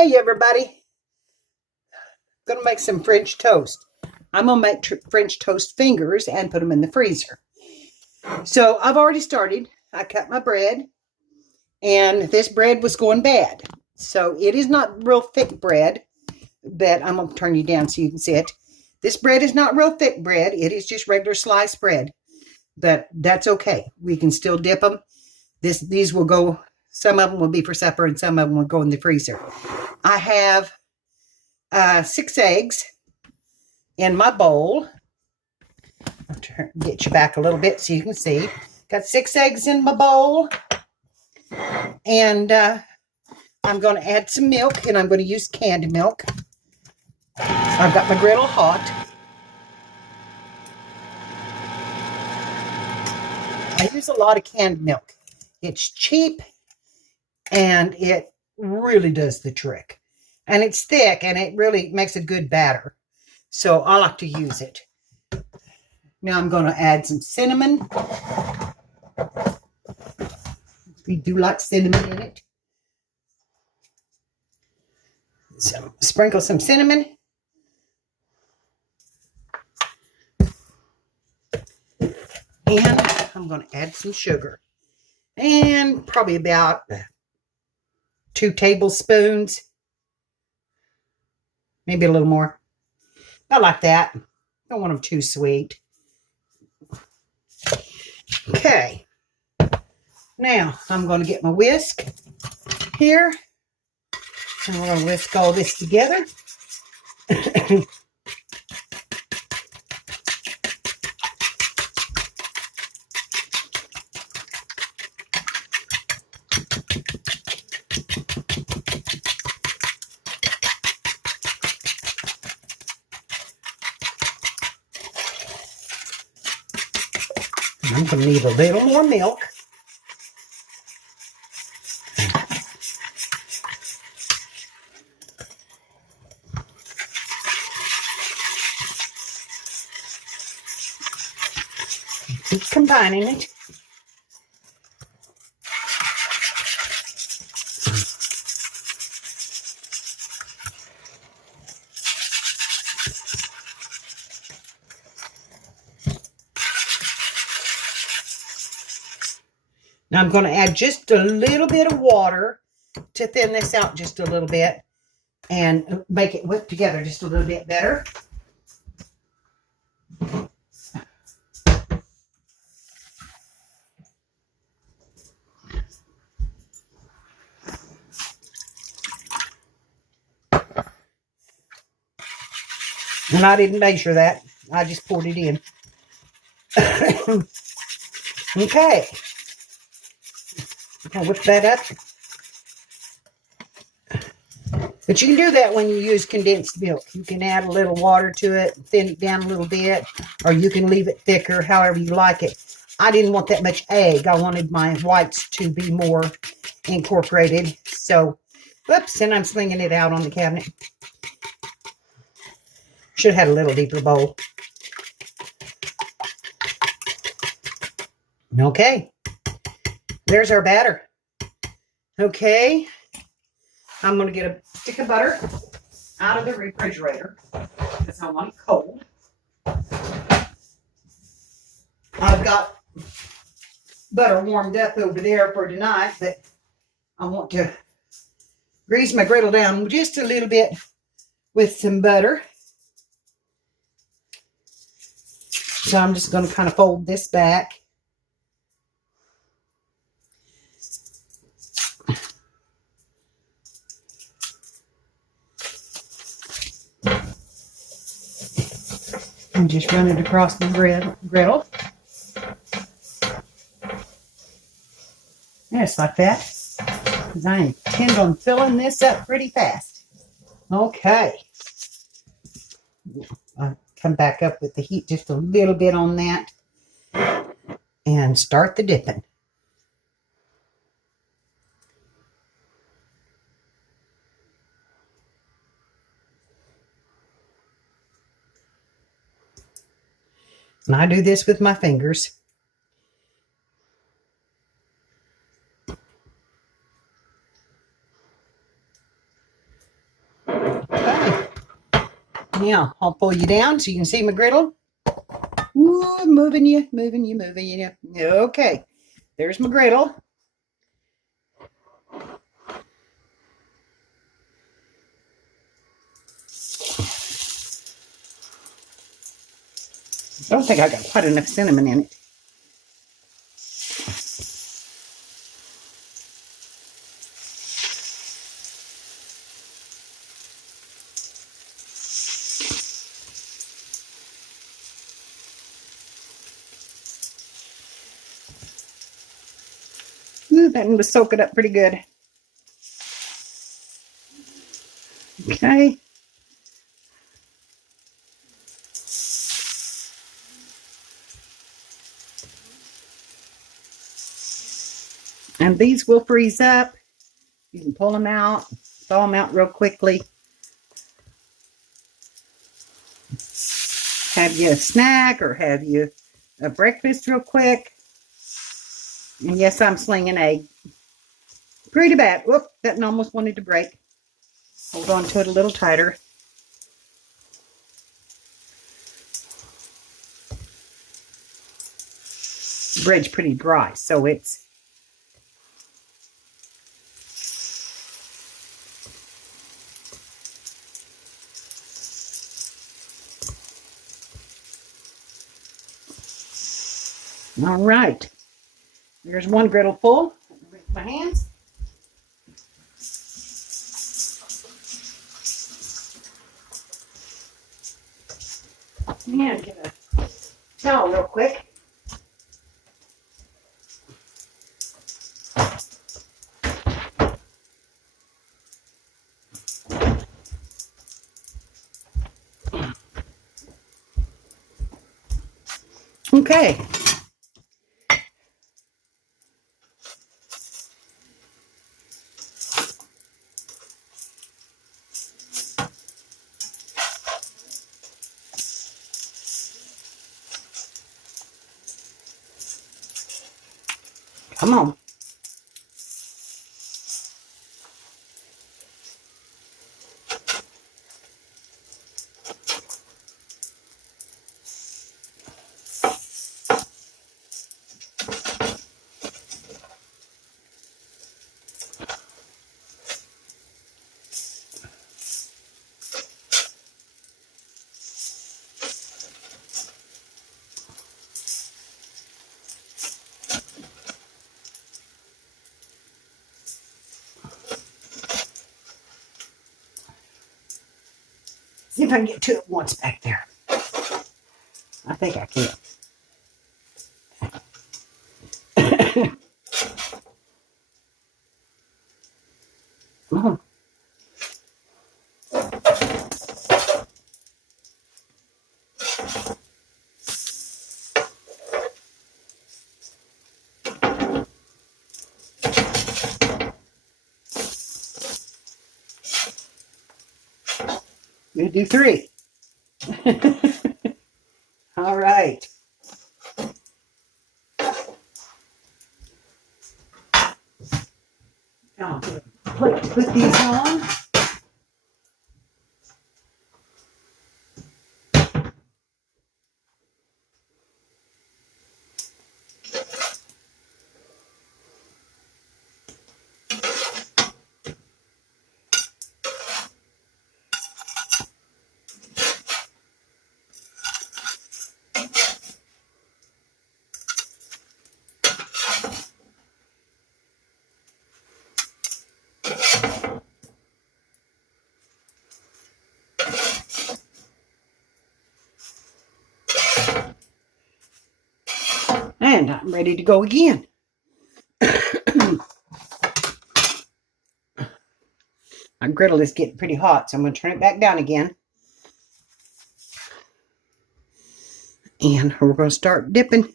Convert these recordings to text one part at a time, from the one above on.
Hey everybody, gonna make some French toast. I'm gonna make French toast fingers and put them in the freezer. So I've already started. I cut my bread and this bread was going bad. So it is not real thick bread, but I'm gonna turn you down so you can see it. This bread is not real thick bread. It is just regular sliced bread, but that's okay. We can still dip them. These will go, some of them will be for supper and some of them will go in the freezer. I have 6 eggs in my bowl. I'll get you back a little bit so you can see. Got 6 eggs in my bowl. And I'm going to add some milk, and I'm going to use canned milk. I've got my griddle hot. I use a lot of canned milk. It's cheap, and it really does the trick. And it's thick, and it really makes a good batter. So I like to use it. Now I'm going to add some cinnamon. We do like cinnamon in it. So sprinkle some cinnamon. And I'm going to add some sugar. And probably about 2 tablespoons. Maybe a little more. I like that. Don't want them too sweet. Okay. Now, I'm going to get my whisk here. And we're going to whisk all this together. I'm going to need a little more milk. Keep combining it. Now I'm going to add just a little bit of water to thin this out just a little bit and make it whip together just a little bit better. And I didn't measure that. I just poured it in. Okay. I'll whip that up. But you can do that when you use condensed milk. You can add a little water to it, thin it down a little bit, or you can leave it thicker, however you like it. I didn't want that much egg. I wanted my whites to be more incorporated. So, whoops, and I'm slinging it out on the cabinet. Should have had a little deeper bowl. Okay. There's our batter. Okay. I'm going to get a stick of butter out of the refrigerator because I want it cold. I've got butter warmed up over there for tonight, but I want to grease my griddle down just a little bit with some butter. So I'm just going to kind of fold this back. And just run it across the griddle. Just like that. Because I intend on filling this up pretty fast. Okay. I'll come back up with the heat just a little bit on that. And start the dipping. And I do this with my fingers. Now, I'll pull you down so you can see my griddle. Ooh, moving you. Okay, there's my griddle. I don't think I got quite enough cinnamon in it. Ooh, that one was soaking up pretty good. Okay. And these will freeze up. You can pull them out, thaw them out real quickly. Have you a snack or have you a breakfast real quick? And yes, I'm slinging egg. Pretty bad. Whoop, that one almost wanted to break. Hold on to it a little tighter. The bread's pretty dry, so it's all right. There's one griddle full. Rinse my hands. And get a towel real quick. Okay. Come on. See if I can get to it once back there. I think I can. Come on. You do 3. All right. Now, put these on. And I'm ready to go again. My griddle is getting pretty hot, so I'm going to turn it back down again. And we're going to start dipping.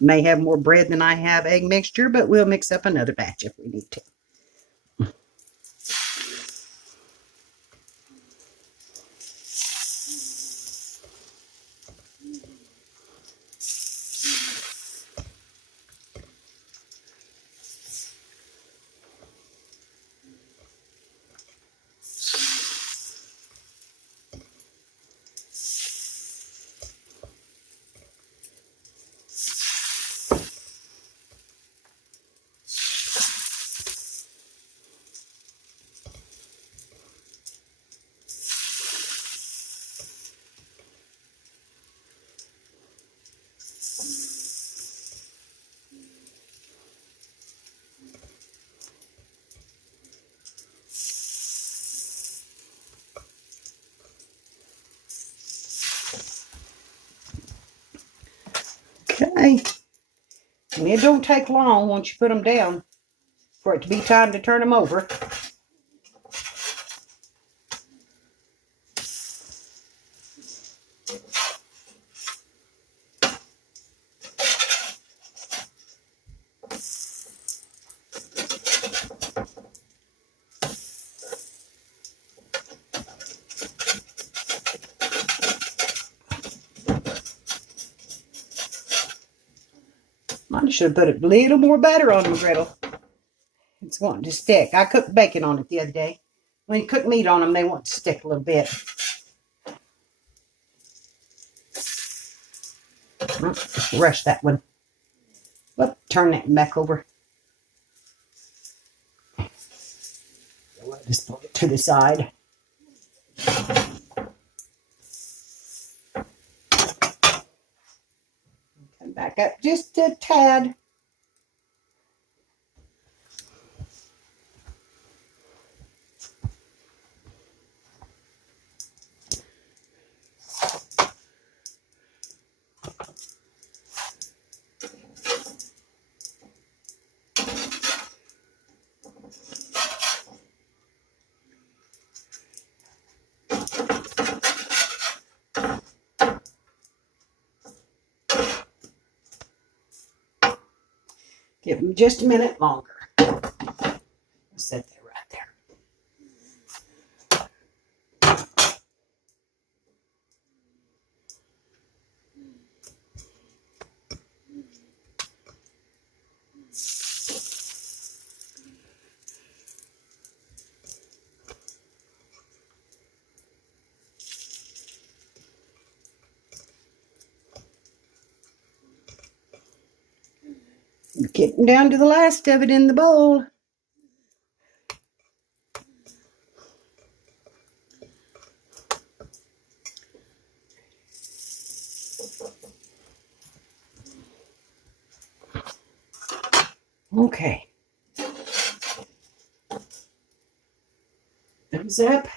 May have more bread than I have egg mixture, but we'll mix up another batch if we need to. Okay. And it don't take long once you put them down for it to be time to turn them over. I should have put a little more butter on the griddle. It's wanting to stick. I cooked bacon on it the other day. When you cook meat on them, they want to stick a little bit. Rush that one. Whoop, turn that back over. Just put it to the side. Come back up just a tad. Give them just a minute longer. Set that right there. Getting down to the last of it in the bowl. Okay. Thumbs up.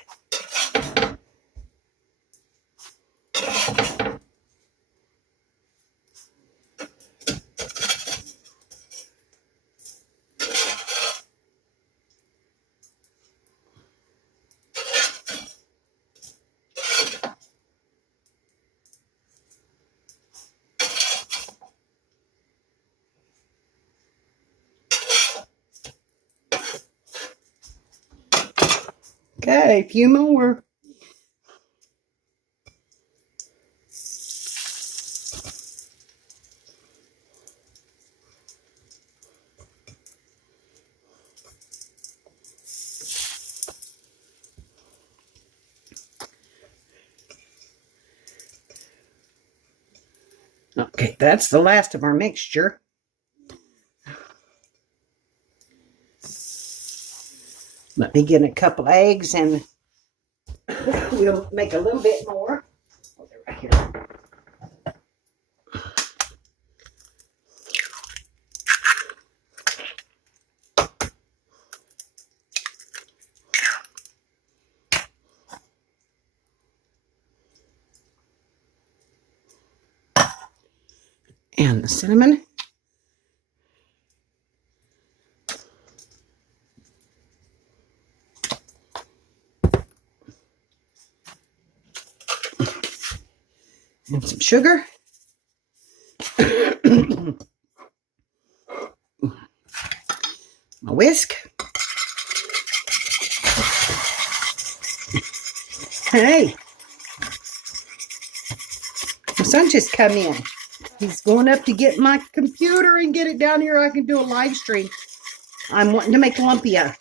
Okay, a few more. Okay, that's the last of our mixture. Let me get a couple eggs and we'll make a little bit more. Oh, they're right here. And the cinnamon. And some sugar. A whisk. Hey, my son just come in. He's going up to get my computer and get it down here. I can do a live stream. I'm wanting to make lumpia.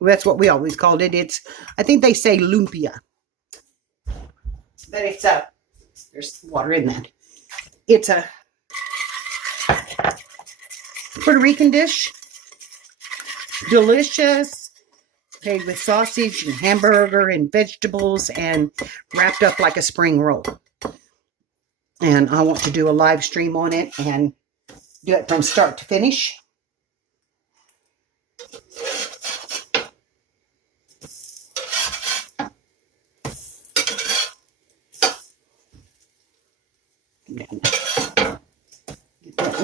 That's what we always called it. I think they say lumpia. But it's there's water in that. It's a Puerto Rican dish. Delicious. Made with sausage and hamburger and vegetables and wrapped up like a spring roll. And I want to do a live stream on it and do it from start to finish.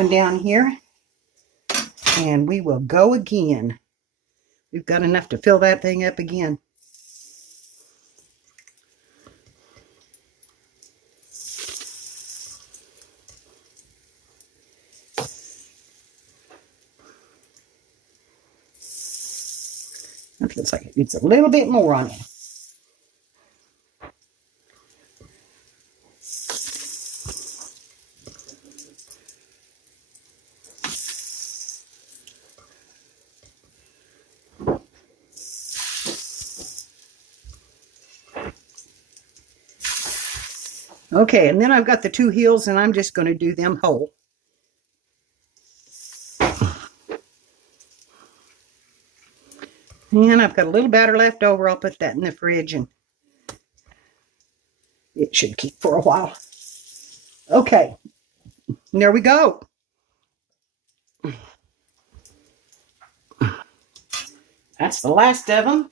one down here. And we will go again. We've got enough to fill that thing up again. That looks like it needs a little bit more on it. Okay, and then I've got the two heels, and I'm just going to do them whole. And I've got a little batter left over. I'll put that in the fridge, and it should keep for a while. Okay, there we go. That's the last of them.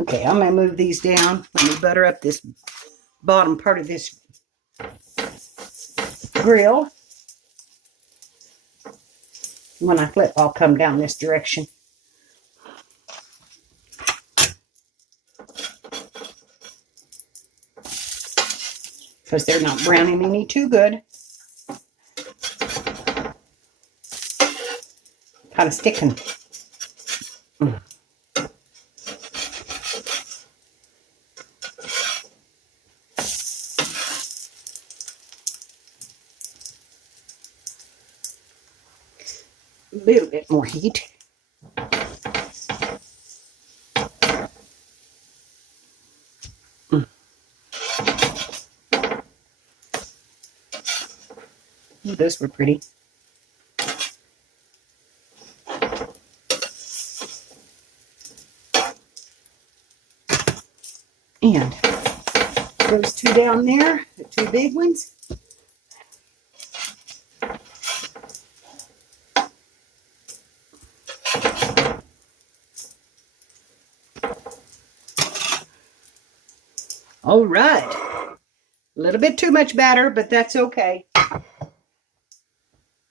Okay, I'm going to move these down. Let me butter up this bottom part of this grill. When I flip, I'll come down this direction. Because they're not browning any too good. Kind of sticking. A little bit more heat. Ooh, those were pretty. And those two down there, the two big ones. All right. A little bit too much batter, but that's okay.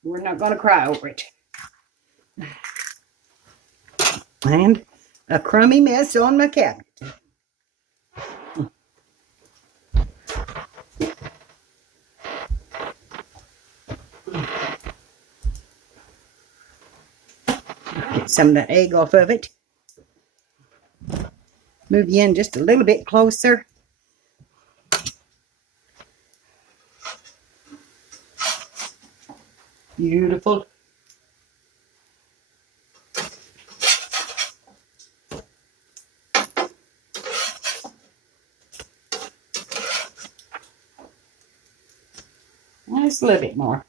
We're not going to cry over it. And a crummy mess on my cabinet. Get some of that egg off of it. Move you in just a little bit closer. Beautiful. Just a little bit more.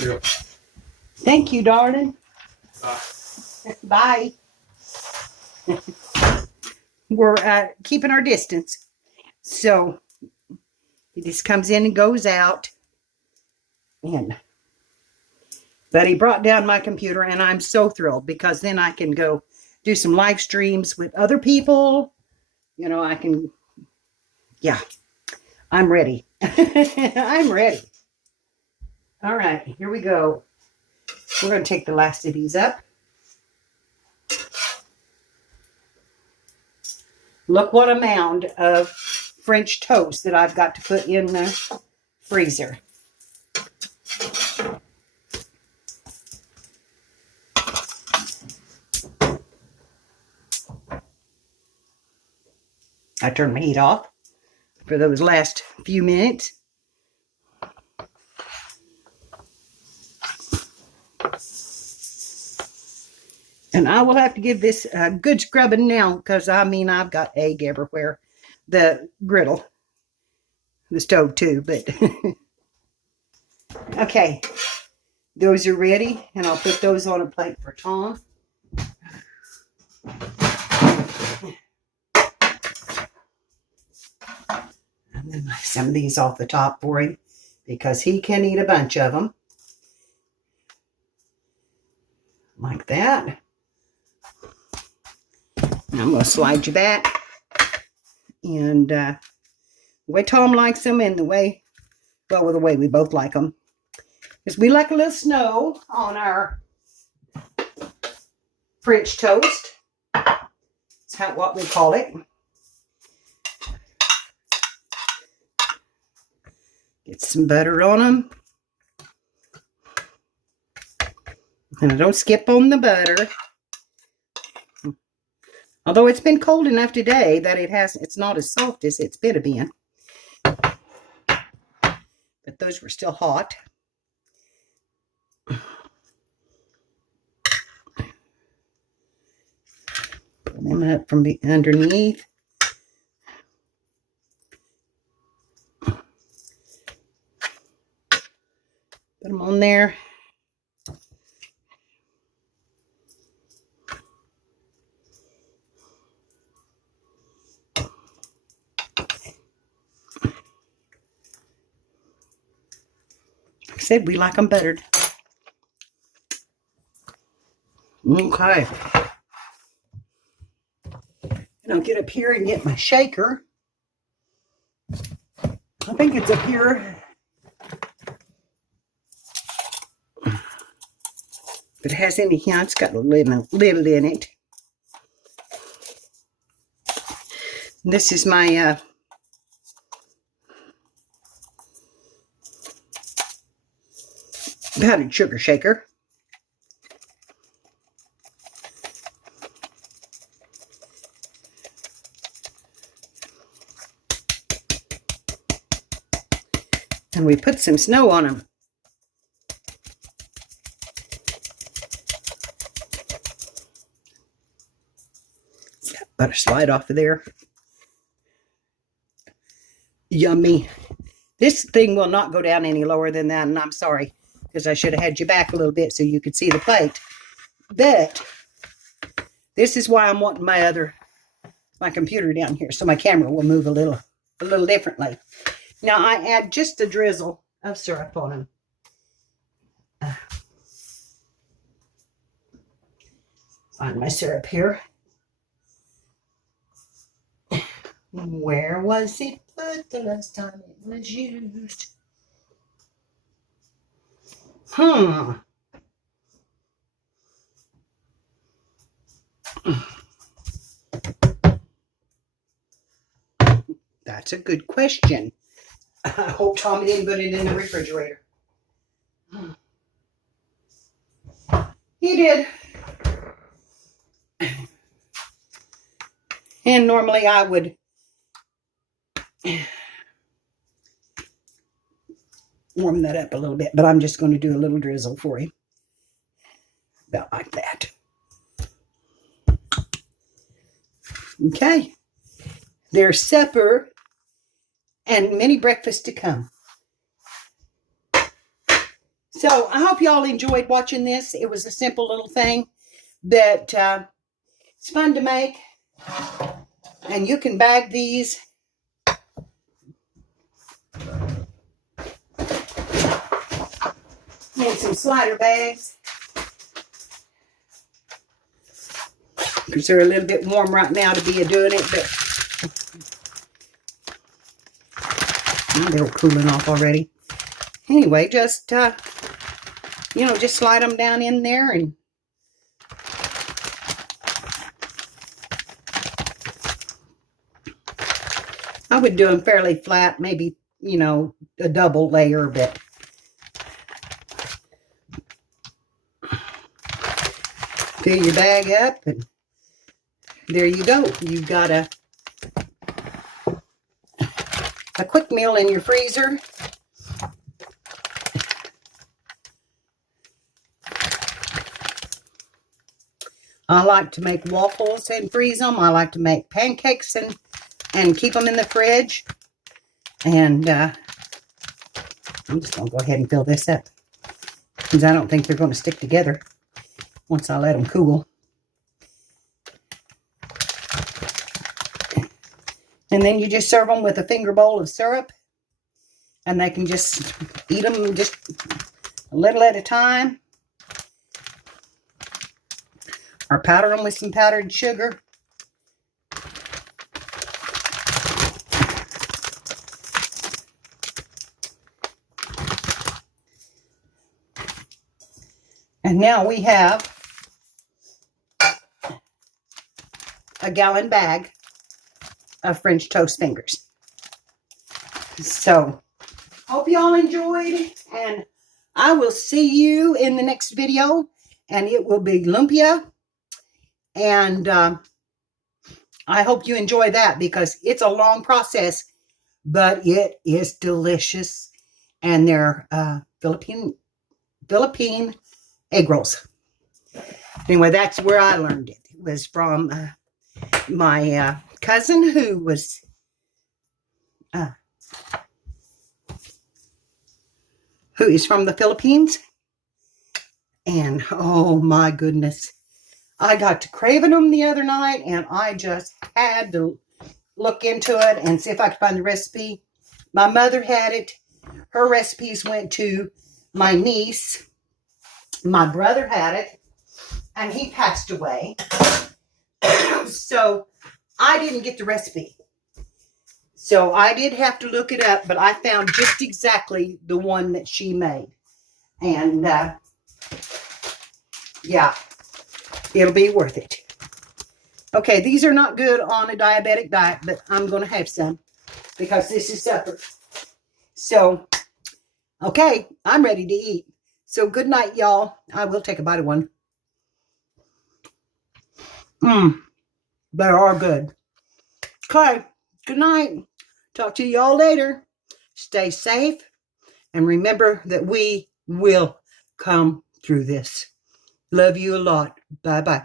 Yep. Thank you, darling. Bye. Bye. We're keeping our distance. So he just comes in and goes out. But he brought down my computer, and I'm so thrilled because then I can go do some live streams with other people. You know, I can, yeah, I'm ready. I'm ready. All right, here we go. We're going to take the last of these up. Look what a mound of French toast that I've got to put in the freezer. I turned my heat off for those last few minutes. And I will have to give this a good scrubbing now because, I mean, I've got egg everywhere. The griddle. The stove, too. But okay. Those are ready. And I'll put those on a plate for Tom. And then some of these off the top for him because he can eat a bunch of them. Like that. And I'm going to slide you back. And the way Tom likes them and the way, well, the way we both like them is we like a little snow on our French toast. That's what we call it. Get some butter on them. And I don't skip on the butter. Although it's been cold enough today that it's not as soft as it's been. But those were still hot. Pull them up from underneath. Put them on there. Said we like them buttered. Okay. And I'll get up here and get my shaker. I think it's up here. If it has any here, it's got a little in it. This is my powdered sugar shaker. And we put some snow on them. Butter slide off of there. Yummy. This thing will not go down any lower than that, and I'm sorry, because I should have had you back a little bit so you could see the plate. But this is why I'm wanting my computer down here, so my camera will move a little differently. Now I add just a drizzle of syrup on them. Find my syrup here. Where was it put the last time it was used? That's a good question. I hope Tommy didn't put it in the refrigerator. He did. And normally I would warm that up a little bit, but I'm just going to do a little drizzle for you. About like that. Okay. There's supper and many breakfasts to come. So I hope y'all enjoyed watching this. It was a simple little thing that it's fun to make. And you can bag these. Need some slider bags. Because they're a little bit warm right now to be doing it, but they're cooling off already. Anyway, just just slide them down in there and I would do them fairly flat, maybe, a double layer, but fill your bag up and there you go. You've got a quick meal in your freezer. I like to make waffles and freeze them. I like to make pancakes and keep them in the fridge. And I'm just going to go ahead and fill this up because I don't think they're going to stick together once I let them cool. And then you just serve them with a finger bowl of syrup. And they can just eat them just a little at a time. Or powder them with some powdered sugar. And now we have a gallon bag of French toast fingers. So, hope y'all enjoyed, and I will see you in the next video, and it will be lumpia, and I hope you enjoy that because it's a long process, but it is delicious, and they're Philippine egg rolls. Anyway, that's where I learned it. It was from my cousin who was who is from the Philippines. And oh my goodness, I got to craving them the other night, and I just had to look into it and see if I could find the recipe. My mother had it. Her recipes went to my niece. My brother had it, and he passed away. So I didn't get the recipe. So I did have to look it up, but I found just exactly the one that she made. And yeah, it'll be worth it. Okay, these are not good on a diabetic diet, but I'm going to have some because this is supper. So, okay, I'm ready to eat. So good night, y'all. I will take a bite of one. They are good. Okay, good night. Talk to y'all later. Stay safe. And remember that we will come through this. Love you a lot. Bye-bye.